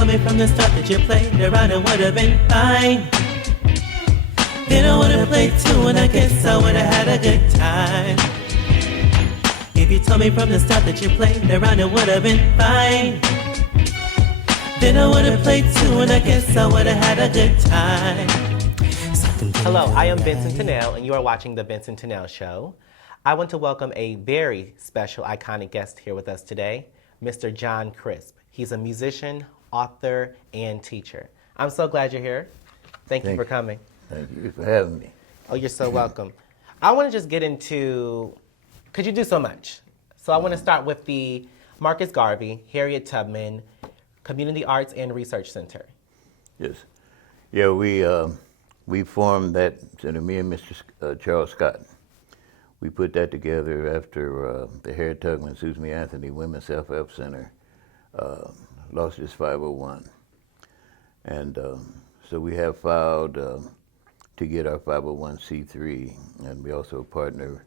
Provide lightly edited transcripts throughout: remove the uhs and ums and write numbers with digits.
told me from the start that you played around, it would have been fine. Then I would have played too, and I guess I would have had a good time. If you told me from the start that you played around, it would have been fine. Then I would have played too, and I guess I would have had a good time. Hello, I am Vincent-Tennell, and you are watching The Vincent-Tennell Show. I want to welcome a very special, iconic guest here with us today, Mr. John Crisp. He's a musician, author, and teacher. I'm so glad you're here. Thank you for coming. Thank you for having me. Oh, you're so welcome. I want to just get into, because you do so much. So I want to start with the Marcus Garvey, Harriet Tubman, Community Arts and Research Center. Yes. Yeah, we formed that, me and Mr. Charles Scott. We put that together after the Harriet Tubman, Susan B. Anthony Women's Self-Help Center lost its 501. And so we have filed to get our 501c3, and we also partner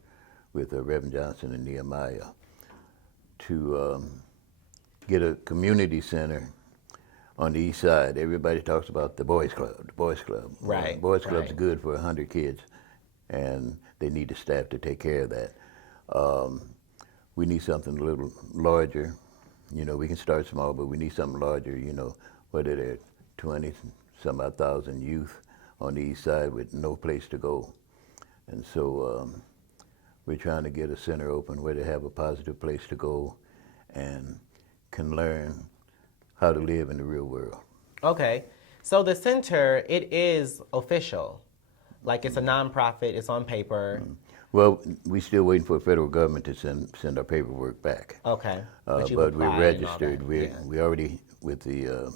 with Reverend Johnson and Nehemiah to get a community center on the east side. Everybody talks about the Boys Club, Right. Boys Club's good for 100 kids, and they need the staff to take care of that. We need something a little larger. You know, we can start small, but we need something larger, you know, whether there are 20-some-odd thousand youth on the east side with no place to go. And so we're trying to get a center open where they have a positive place to go and can learn how to live in the real world. Okay, so the center, it is official. Like it's a nonprofit, it's on paper. Mm-hmm. Well, we're still waiting for the federal government to send our paperwork back. Okay, but we're registered. We already, with the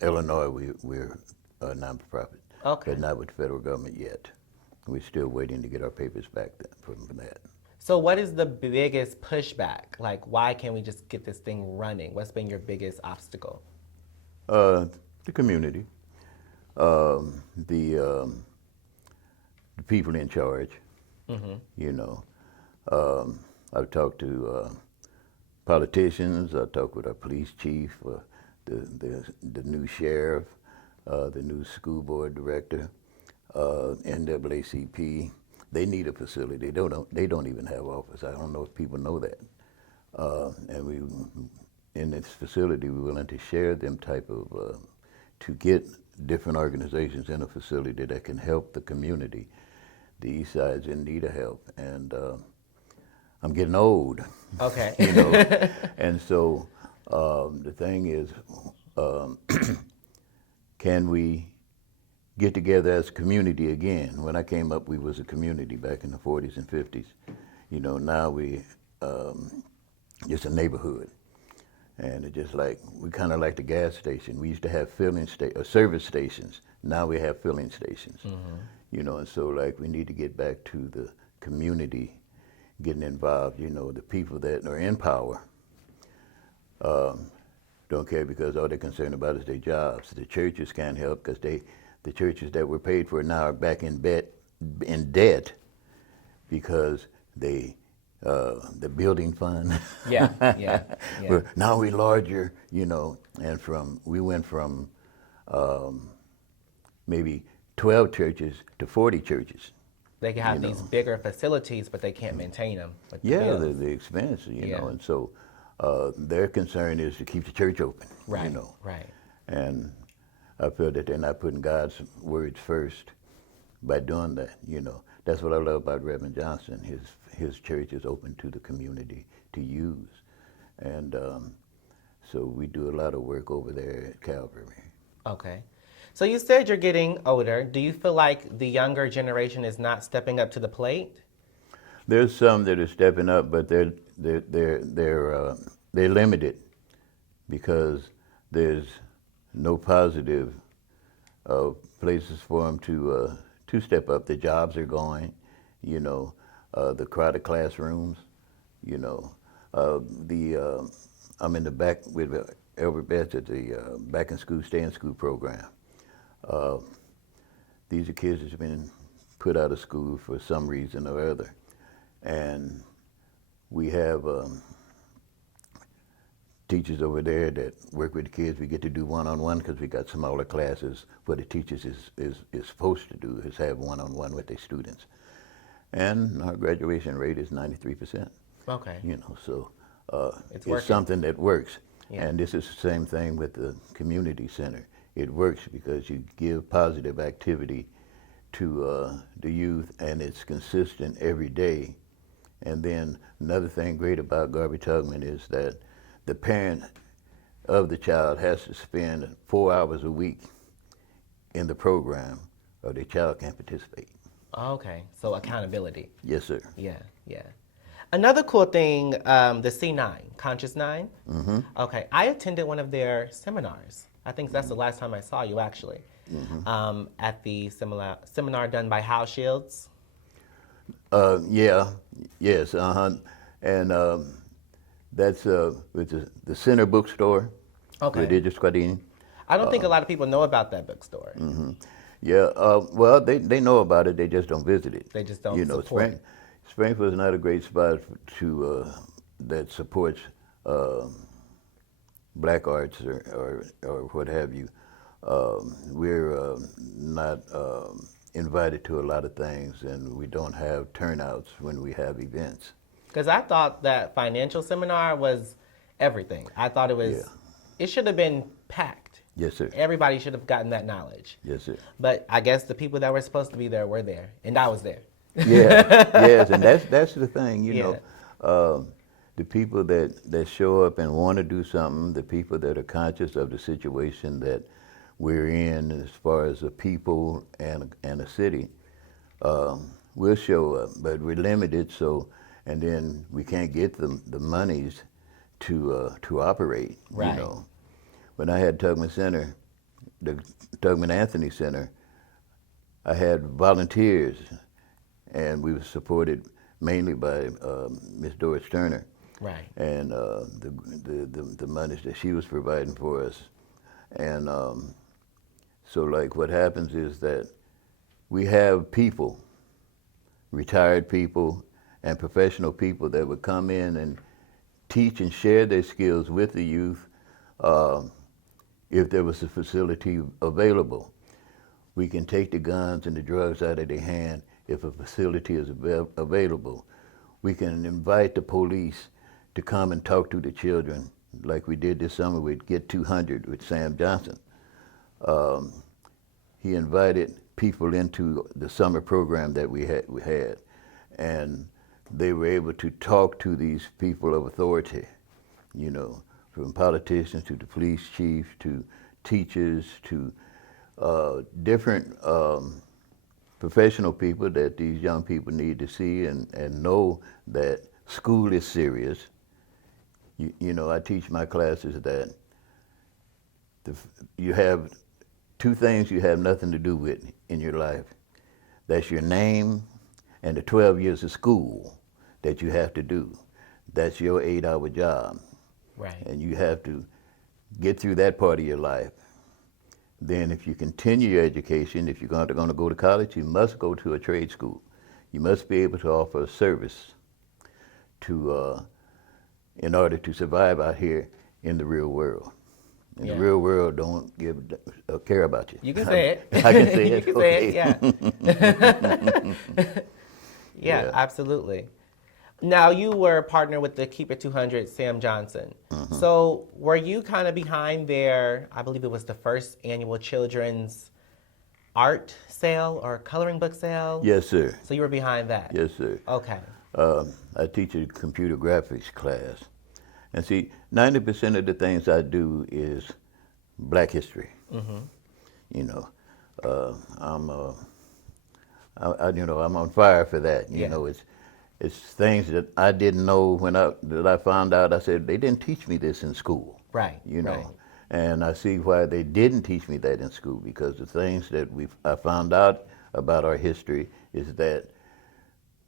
Illinois, we're a nonprofit. Okay. But not with the federal government yet. We're still waiting to get our papers back from that. So what is the biggest pushback? Like, why can't we just get this thing running? What's been your biggest obstacle? The community, the people in charge. Mm-hmm. You know, I've talked to politicians. I've talked with our police chief, the new sheriff, the new school board director, NAACP. They need a facility. They don't even have office. I don't know if people know that. And we, in this facility, we're willing to share them type of, to get different organizations in a facility that can help the community. The East Side's in need of help, and I'm getting old. Okay. You know, and so the thing is, can we get together as a community again? When I came up, we was a community back in the 40s and 50s. You know, now we just a neighborhood, and it's just like we kind of like the gas station. We used to have service stations. Now we have filling stations. Mm-hmm. You know, and so like we need to get back to the community, getting involved. You know, the people that are in power don't care because all they're concerned about is their jobs. The churches can't help because the churches that were paid for now are back in debt because the building fund. Yeah. Now we're larger, you know, and we went from maybe 12 churches to 40 churches. They can have these bigger facilities, but they can't maintain them. The expense, you know, and so their concern is to keep the church open, right, you know. Right. And I feel that they're not putting God's words first by doing that, you know. That's what I love about Reverend Johnson. His church is open to the community to use. And so we do a lot of work over there at Calvary. Okay. So you said you're getting older. Do you feel like the younger generation is not stepping up to the plate? There's some that are stepping up, but they're limited because there's no positive places for them to step up. The jobs are going, you know, the crowded classrooms, you know. I'm in the back with Albert Betts at the Back in School, Stay in School program. These are kids that's been put out of school for some reason or other. And we have teachers over there that work with the kids. We get to do one-on-one because we got smaller classes. What the teachers is supposed to do is have one-on-one with their students. And our graduation rate is 93%. Okay. You know, so It's it's something that works. Yeah. And this is the same thing with the community center. It works because you give positive activity to the youth, and it's consistent every day. And then another thing great about GarveyTubman is that the parent of the child has to spend 4 hours a week in the program, or the child can't participate. Okay. So accountability. Yes, sir. Yeah, yeah. Another cool thing, the C9, Conscious 9. Mm-hmm. Okay, I attended one of their seminars. I think that's the last time I saw you, actually, at the seminar done by Hal Shields. Yes, and that's with the Center Bookstore. Okay. Religious Squadini. I don't think a lot of people know about that bookstore. Yeah, well, they know about it. They just don't visit it. They just don't You know, support it. Springfield's not a great spot to that supports black arts or what have you. We're not invited to a lot of things, and we don't have turnouts when we have events. Because I thought that financial seminar was everything. I thought it was, it should have been packed. Yes, sir. Everybody should have gotten that knowledge. Yes, sir. But I guess the people that were supposed to be there were there, and I was there. Yeah, yes, and that's the thing, you Yeah. know. The people that show up and want to do something, the people that are conscious of the situation that we're in as far as the people and the city, will show up, but we're limited, so, and then we can't get the monies to operate, Right. you know. When I had Tubman Center, the Tubman Anthony Center, I had volunteers, and we were supported mainly by Miss Doris Turner. Right. And the monies that she was providing for us. And so like what happens is that we have people, retired people and professional people that would come in and teach and share their skills with the youth if there was a facility available. We can take the guns and the drugs out of their hand if a facility is available. We can invite the police to come and talk to the children, like we did this summer with Get 200 with Sam Johnson. He invited people into the summer program that we had, and they were able to talk to these people of authority, you know, from politicians to the police chief to teachers to different professional people that these young people need to see and know that school is serious. You know, I teach my classes that you have two things you have nothing to do with in your life. That's your name and the 12 years of school that you have to do. That's your 8-hour job. Right. And you have to get through that part of your life. Then if you continue your education, if you're going to go to college, you must go to a trade school. You must be able to offer a service to, in order to survive out here in the real world. And Yeah. the real world don't care about you. You can say it. I can say You it. can Okay. say it, yeah. Yeah. Absolutely. Now, you were a partner with the Keep It 200, Sam Johnson. Mm-hmm. So were you kind of behind their, I believe it was the first annual children's art sale or coloring book sale? Yes, sir. So you were behind that? Yes, sir. Okay. I teach a computer graphics class. And see, 90% of the things I do is black history. Mm-hmm. You know, I'm on fire for that. You Yeah. know, it's things that I didn't know that I found out. I said, they didn't teach me this in school. Right, You know, right. and I see why they didn't teach me that in school, because the things that I found out about our history is that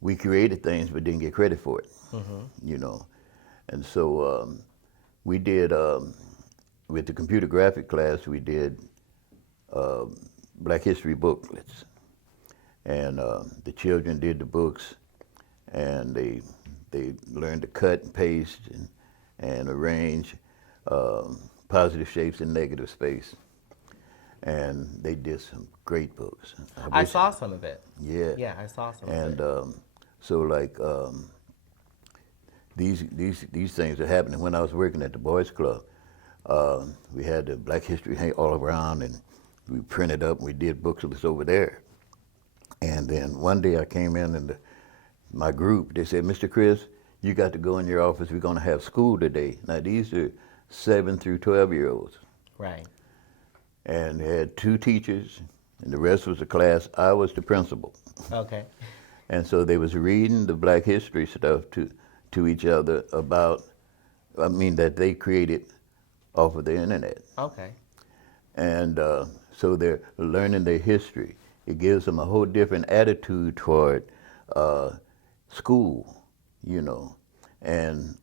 we created things but didn't get credit for it. Mm-hmm. You know, and so we did with the computer graphic class, we did Black History booklets, and the children did the books, and they learned to cut and paste and arrange. Positive Shapes in Negative Space. And they did some great books. I wish- saw some of it. Yeah. Yeah, I saw some And of it. so like these things are happening. When I was working at the Boys Club, we had the Black History hang all around, and we printed up and we did books over there. And then one day I came in and my group, they said, Mr. Chris, you got to go in your office. We're going to have school today. Now these are 7 through 12-year-olds. Right. And they had 2 teachers, and the rest was the class. I was the principal. Okay. And so they was reading the Black history stuff to each other about, that they created off of the internet. Okay. And so they're learning their history. It gives them a whole different attitude toward school, And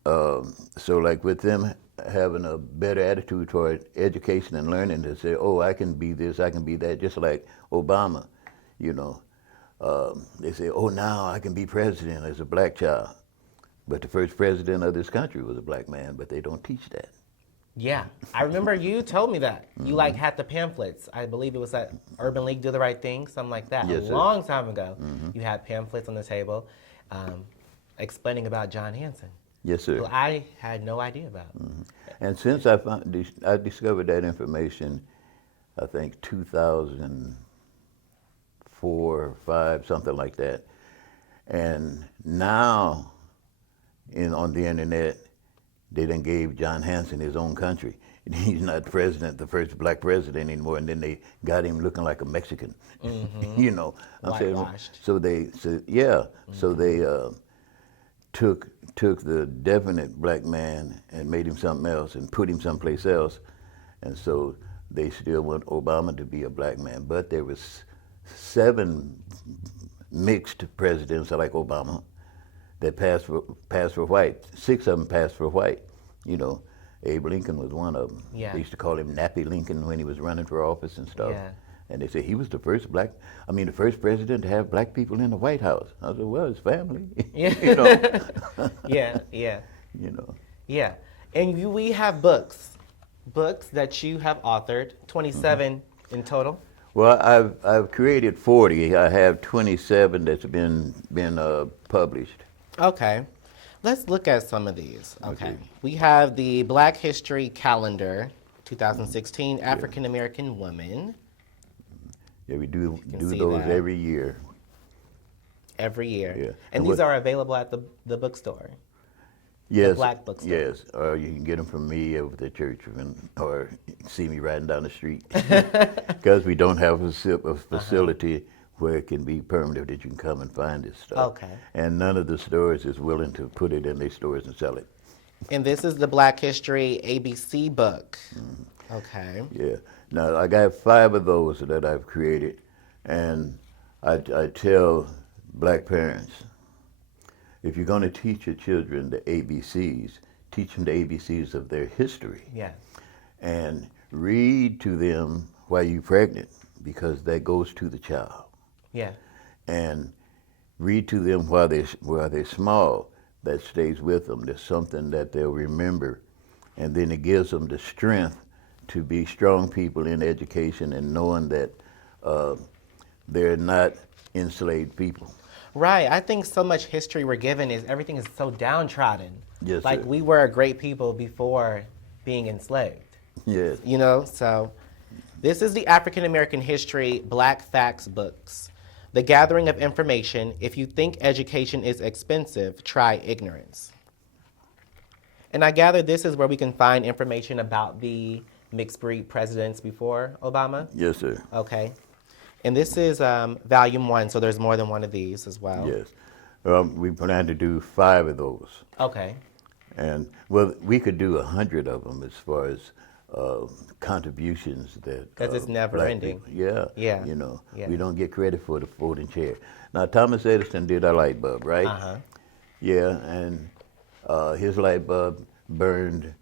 so like with them having a better attitude toward education and learning, to say, oh, I can be this, I can be that, just like Obama, They say, oh, now I can be president as a black child. But the first president of this country was a black man, but they don't teach that. Yeah, I remember you told me that. You had the pamphlets. I believe it was at Urban League Do the Right Thing, something like that. Yes, a sir. long time ago. You had pamphlets on the table explaining about John Henson. Yes, sir. Well, I had no idea about it. And since I discovered that information, I think 2004 or 5, something like that. And now, on the internet, they done gave John Henson his own country. He's not president, the first black president anymore, and then they got him looking like a Mexican. I'm saying, Whitewashed. so they took the definite black man and made him something else and put him someplace else, and so they still want Obama to be a black man. But there was 7 mixed presidents like Obama that passed for white. 6 of them passed for white. Abe Lincoln was one of them. Yeah. They used to call him Nappy Lincoln when he was running for office and stuff. Yeah. And they say he was the first president to have black people in the White House. I said, well, his family. Yeah. Yeah. Yeah. And we have books that you have authored, 27 in total. Well, I've created 40. I have 27 that's been published. Okay. Let's look at some of these. Okay. Okay. We have the Black History Calendar, 2016, African American Woman. Yeah, we do see those that. every year. Every year. Yeah. And And these what- are available at the bookstore. Yes, black bookstore. Yes, or you can get them from me over at the church, or you can see me riding down the street. Because we don't have a facility where it can be permanent that you can come and find this stuff. Okay. And none of the stores is willing to put it in their stores and sell it. And this is the Black History ABC book. Okay. Yeah. Now, I got 5 of those that I've created, and I tell black parents, if you're going to teach your children the ABCs, teach them the ABCs of their history. Yeah. And read to them while you're pregnant, because that goes to the child. Yeah. And read to them while they're small. That stays with them. There's something that they'll remember. And then it gives them the strength to be strong people in education and knowing that they're not enslaved people. Right. I think so much history we're given is everything is so downtrodden. Yes, Like sir. we were a great people before being enslaved. Yes. So this is the African American History Black Facts books. The gathering of information. If you think education is expensive, try ignorance. And I gather this is where we can find information about the mixed breed presidents before Obama. Yes, sir. Okay. And this is volume 1, so there's more than one of these as well. Yes. We plan to do 5 of those. Okay. And, well, we could do 100 of them as far as contributions that... 'Cause it's never black ending. people- Yeah. Yeah. Yeah. We don't get credit for the folding chair. Now, Thomas Edison did our light bulb, right? Uh-huh. Yeah, and his light bulb burned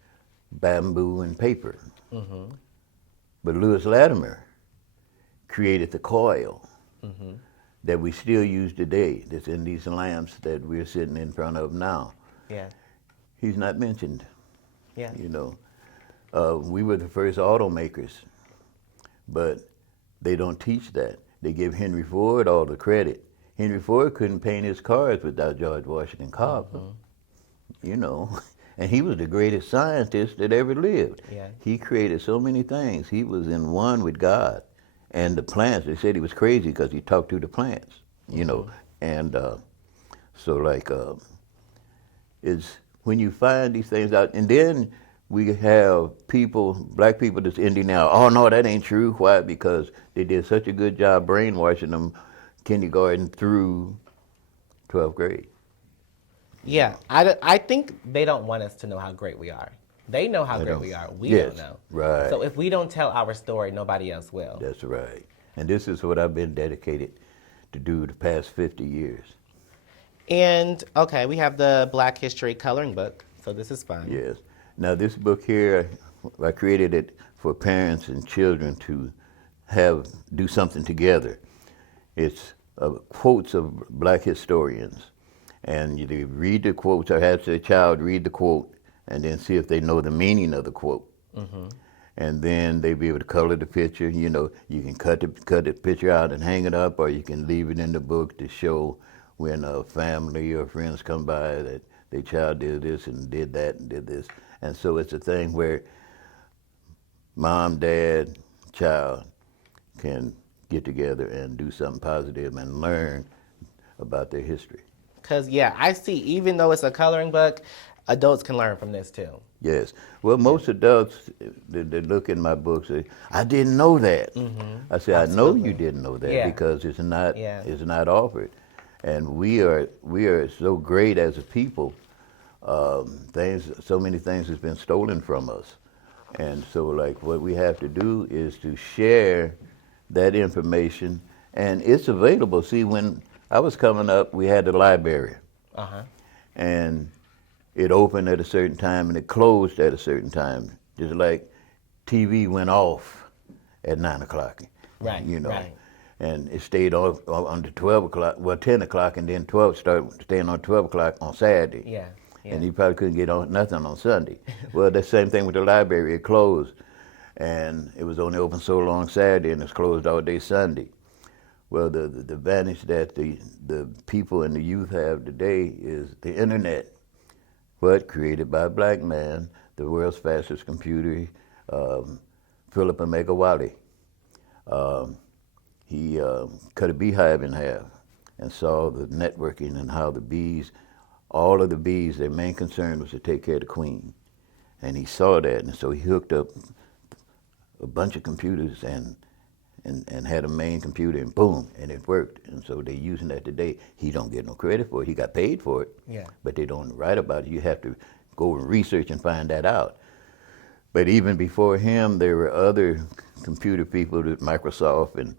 bamboo and paper. Mm-hmm. But Lewis Latimer created the coil that we still use today, that's in these lamps that we're sitting in front of now. Yeah. He's not mentioned, Yeah. We were the first automakers, but they don't teach that. They give Henry Ford all the credit. Henry Ford couldn't paint his cars without George Washington Carver, you know, and he was the greatest scientist that ever lived. Yeah. He created so many things. He was in one with God. And the plants, they said he was crazy because he talked to the plants, you know. And so like, it's when you find these things out, and then we have people, black people that's ending now, oh no, that ain't true. Why? Because they did such a good job brainwashing them kindergarten through 12th grade. Yeah, I think they don't want us to know how great we are. They know how great we are. We Yes, don't know. right. So if we don't tell our story, nobody else will. That's right. And this is what I've been dedicated to do the past 50 years. And, okay, we have the Black History coloring book, so this is fun. Yes. Now this book here, I created it for parents and children to do something together. It's quotes of black historians. And you read the quotes, or have the child read the quote, and then see if they know the meaning of the quote. And then they be able to color the picture. You know, you can cut the picture out and hang it up, or you can leave it in the book to show when a family or friends come by that their child did this and did that and did this. And so it's a thing where mom, dad, child can get together and do something positive and learn about their history. Because, yeah, I see, even though it's a coloring book, adults can learn from this, too. Yes. Well, most adults that look in my book say, "I didn't know that." I say, "I know you didn't know that because it's not offered." And we are so great as a people. So many things has been stolen from us, and so like what we have to do is to share that information, and it's available. See, when I was coming up, we had the library, and it opened at a certain time and it closed at a certain time. Just like TV went off at 9 o'clock, Right, you know, right. and it stayed on to 12 o'clock, well 10 o'clock, and then 12 started staying on 12 o'clock on Saturday. Yeah. And you probably couldn't get on nothing on Sunday. Well, the same thing with the library. It closed, and it was only open so long Saturday, and it's closed all day Sunday. Well, the advantage that the people and the youth have today is the internet. What created by a black man, the world's fastest computer, Philip Omega. He cut a beehive in half and saw the networking and how the bees, all of the bees, their main concern was to take care of the queen. And he saw that, and so he hooked up a bunch of computers and had a main computer, and boom, and it worked. And so they're using that today. He don't get no credit for it. He got paid for it, but they don't write about it. You have to go and research and find that out. But even before him, there were other computer people at Microsoft and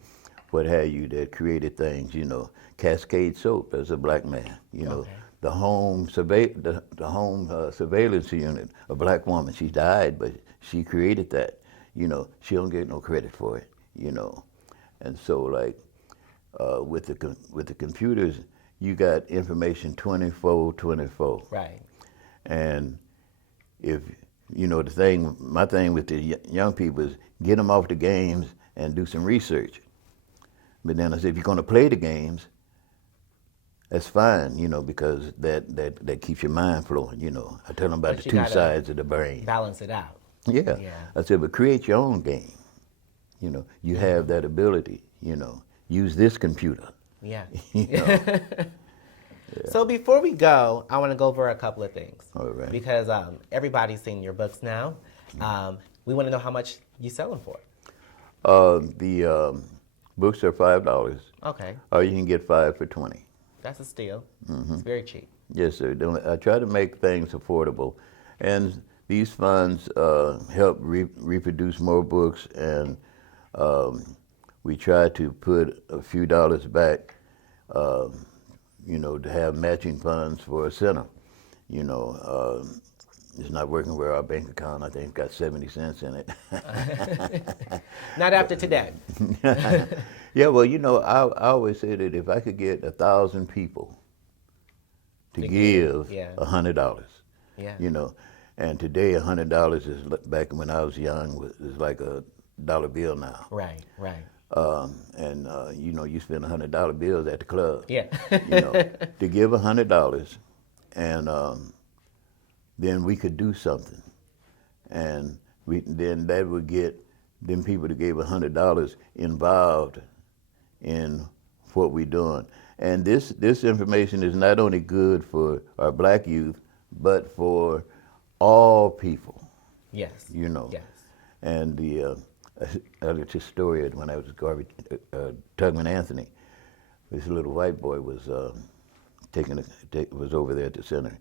what have you that created things, you know. Cascade Soap as a black man, you know. The home surveillance unit, a black woman, she died, but she created that. You know, she don't get no credit for it, you know. And so like with the computers, you got information 24/24. Right. And if, you know, my thing with the young people is get them off the games and do some research. But then I said, if you're gonna play the games, that's fine, you know, because that keeps your mind flowing, you know. I tell them about the two sides of the brain. Balance it out. Yeah. I said, but create your own game. You know, you have that ability, you know. Use this computer. Yeah. You know? So before we go, I want to go over a couple of things. All right. Because everybody's seen your books now. We want to know how much you sell them for. The books are $5. Okay. Or you can get 5 for $20. That's a steal. It's very cheap. Yes, sir. I try to make things affordable. And these funds help reproduce more books, and we try to put a few dollars back, you know, to have matching funds for a center. You know, it's not working with our bank account. I think it's got 70 cents in it. Not after today. Yeah, well, you know, I always say that if I could get 1,000 people to give $100, Yeah. you know, And today, $100 is back when I was young is like a dollar bill now. Right, right. You know, you spend $100 bills at the club. Yeah. You know, to give $100, and then we could do something, and then that would get them people that gave $100 involved in what we're doing. And this information is not only good for our black youth, but for all people. Yes. You know. Yes. And I'll get your story when I was Garvey Tubman Anthony. This little white boy was was over there at the center,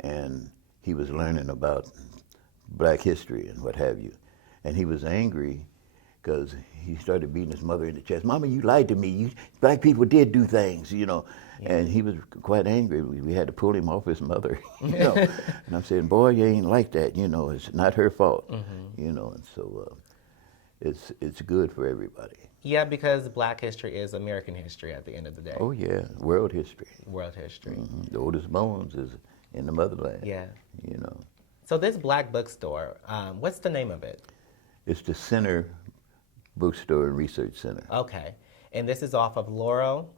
and he was learning about black history and what have you. And he was angry because he started beating his mother in the chest. Mama, you lied to me. Black people did do things, you know. Yeah. And he was quite angry. We had to pull him off his mother, you know. And I'm saying, boy, you ain't like that, you know. It's not her fault, you know. And so it's good for everybody. Yeah, because black history is American history at the end of the day. Oh, yeah, world history. World history. The oldest bones is in the motherland. Yeah. You know. So this black bookstore, what's the name of it? It's the Center Bookstore and Research Center. Okay. And this is off of Laurel?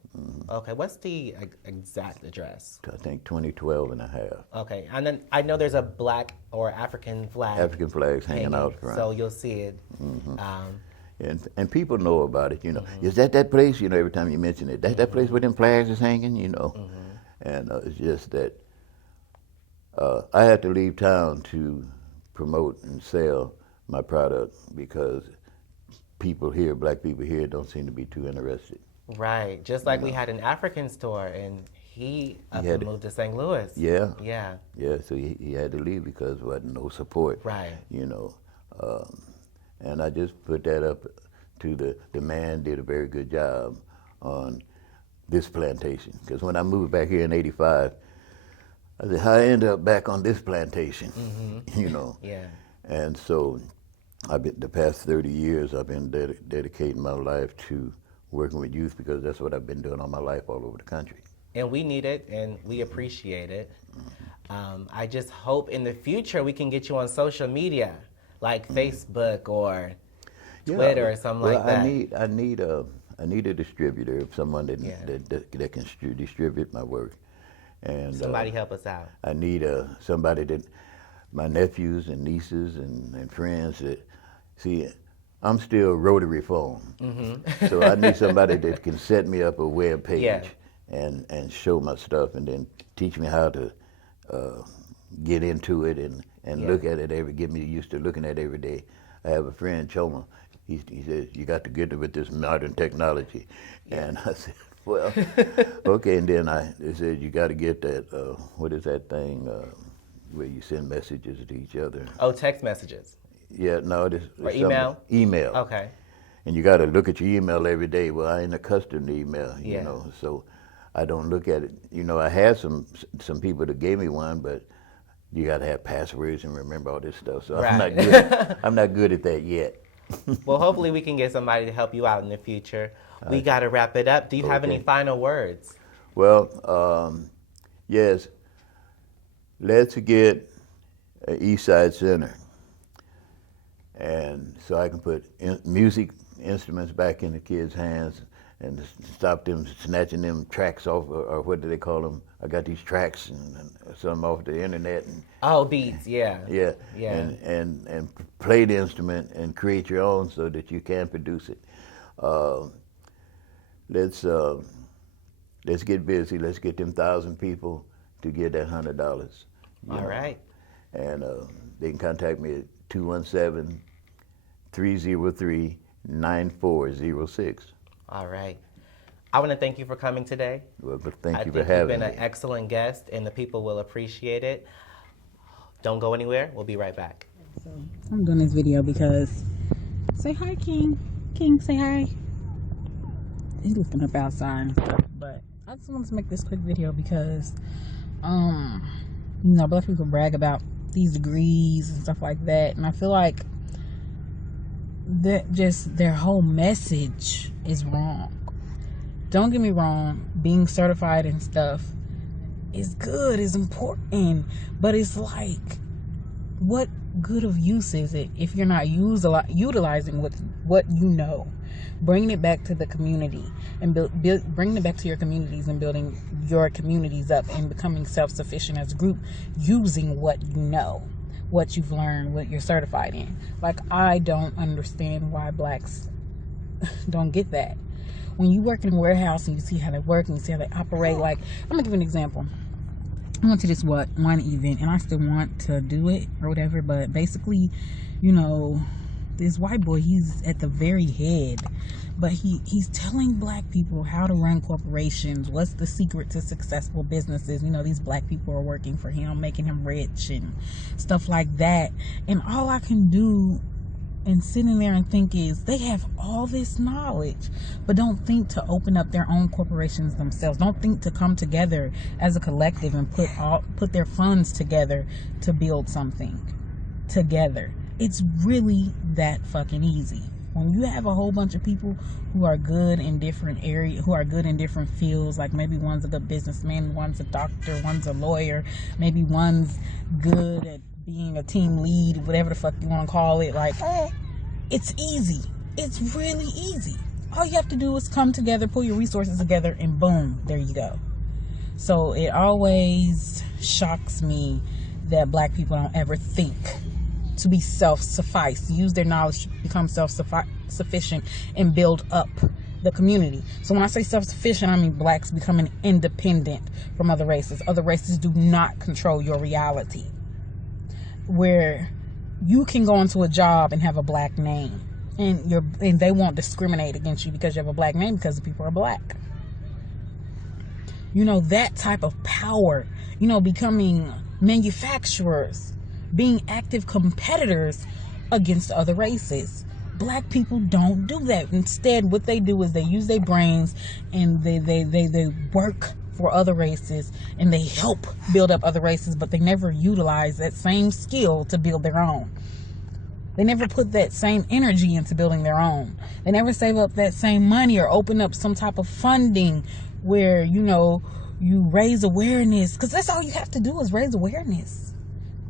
Okay. What's the exact address? I think 2012 and a half. Okay. And then I know there's a black or African flag. African flags hanging out front. So you'll see it. And people know about it, you know. Is that place, you know, every time you mention it, that place where them flags is hanging, you know. And it's just that I had to leave town to promote and sell my product because people here, black people here, don't seem to be too interested. Right. Just like we had an African store, and he moved to St. Louis. Yeah. Yeah. Yeah, so he had to leave because there wasn't no support. Right. You know. And I just put that up to the man did a very good job on this plantation. Because when I moved back here in '85, I said, how I end up back on this plantation, you know. Yeah. And so the past 30 years, I've been dedicating my life to working with youth because that's what I've been doing all my life all over the country. And we need it, and we appreciate it. I just hope in the future we can get you on social media, like Facebook or Twitter or something like that. I need a distributor, someone that can distribute my work. And somebody help us out. I need somebody that my nephews and nieces and friends that see. I'm still rotary phone, so I need somebody that can set me up a web page and show my stuff, and then teach me how to get into it and look at it get me used to looking at it every day. I have a friend, Choma. He says you got to get with this modern technology, and I said, well, okay. And then they said you got to get that. What is that thing where you send messages to each other? Oh, text messages. Yeah, no, or email? Email. Okay. And you got to look at your email every day. Well, I ain't accustomed to email, you know, so I don't look at it. You know, I had some people that gave me one, but you got to have passwords and remember all this stuff. So I'm not good. I'm not good at that yet. Well, hopefully we can get somebody to help you out in the future. We got to wrap it up. Do you have any final words? Well, yes. Let's get an East Side Center. And so I can put music instruments back in the kids' hands and stop them snatching them tracks off, or what do they call them? I got these tracks and some off the internet. And, beats, yeah. Yeah. And play the instrument and create your own so that you can produce it. Let's get busy. Let's get them 1,000 people to get that $100. All right. And they can contact me at 217-303-9406. All right. I want to thank you for coming today. Well, but thank you for having me. I think you've been an excellent guest, and the people will appreciate it. Don't go anywhere. We'll be right back. So I'm doing this video because, say hi, King. King, say hi. He's looking up outside and stuff, but I just wanted to make this quick video because, you know, black people brag about these degrees and stuff like that, and I feel like that just their whole message is wrong. Don't get me wrong, being certified and stuff is good, is important, but it's like what good of use is it if you're not utilizing what you know, bringing it back to the community and bringing it back to your communities and building your communities up and becoming self-sufficient as a group using what you know, what you've learned, what you're certified in. Like, I don't understand why blacks don't get that. When you work in a warehouse and you see how they work and you see how they operate, like, I'm gonna give you an example. I went to this one event, and I still want to do it or whatever, but basically, you know, this white boy, he's at the very head, but he's telling black people how to run corporations, what's the secret to successful businesses. You know, these black people are working for him, making him rich and stuff like that. And all I can do and sitting there and think is, they have all this knowledge, but don't think to open up their own corporations themselves. Don't think to come together as a collective and put their funds together to build something together. It's really that fucking easy. When you have a whole bunch of people who are good in different areas, who are good in different fields, like maybe one's a good businessman, one's a doctor, one's a lawyer, maybe one's good at being a team lead, whatever the fuck you want to call it. Like, it's easy. It's really easy. All you have to do is come together, pull your resources together, and boom, there you go. So it always shocks me that black people don't ever think to be self-suffice, use their knowledge to become self-sufficient and build up the community. So when I say self-sufficient, I mean blacks becoming independent from other races. Other races do not control your reality, where you can go into a job and have a black name, and they won't discriminate against you because you have a black name because the people are black. You know, that type of power, you know, becoming manufacturers, being active competitors against other races. Black people don't do that. Instead, what they do is they use their brains and they work for other races and they help build up other races, but they never utilize that same skill to build their own. They never put that same energy into building their own. They never save up that same money or open up some type of funding where, you know, you raise awareness, because that's all you have to do is raise awareness.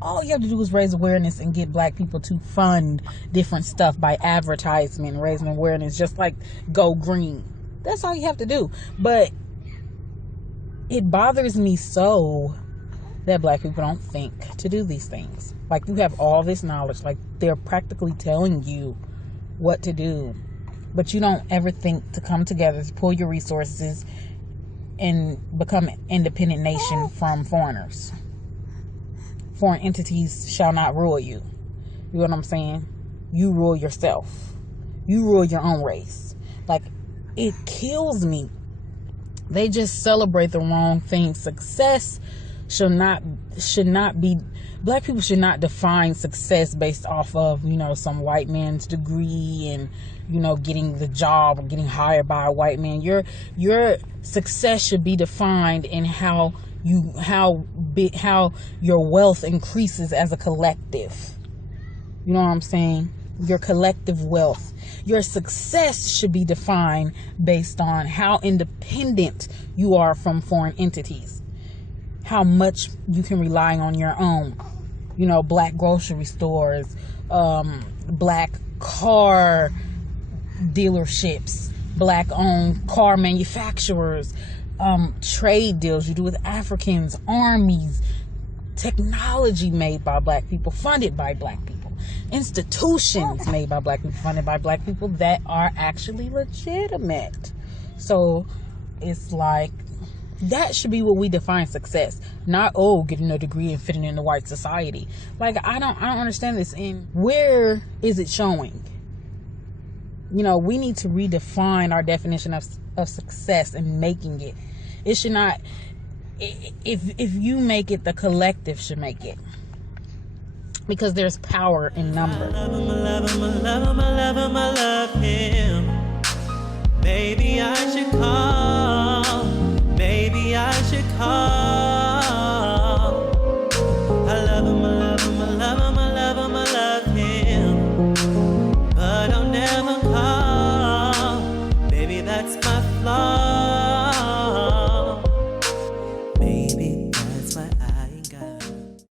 All you have to do is raise awareness and get black people to fund different stuff by advertisement, raising awareness, just like Go Green. That's all you have to do. But it bothers me so that black people don't think to do these things. Like, you have all this knowledge, like they're practically telling you what to do, but you don't ever think to come together, to pull your resources and become an independent nation from foreigners. Foreign entities shall not rule you. You know what I'm saying? You rule yourself. You rule your own race. Like, it kills me. They just celebrate the wrong thing. Success should not be, black people should not define success based off of, you know, some white man's degree and, you know, getting the job or getting hired by a white man. Your success should be defined in how your wealth increases as a collective. You know what I'm saying? Your collective wealth. Your success should be defined based on how independent you are from foreign entities, how much you can rely on your own. You know, black grocery stores, black car dealerships, black owned car manufacturers, trade deals you do with Africans, armies, technology made by black people, funded by black people, institutions made by black people, funded by black people that are actually legitimate. So it's like, that should be what we define success, not, oh, getting a degree and fitting into white society. Like, I don't understand this. And where is it showing? You know, we need to redefine our definition of success and making it. It should not, if you make it, the collective should make it. Because there's power in numbers. I love him. Maybe I should call. Maybe I should call.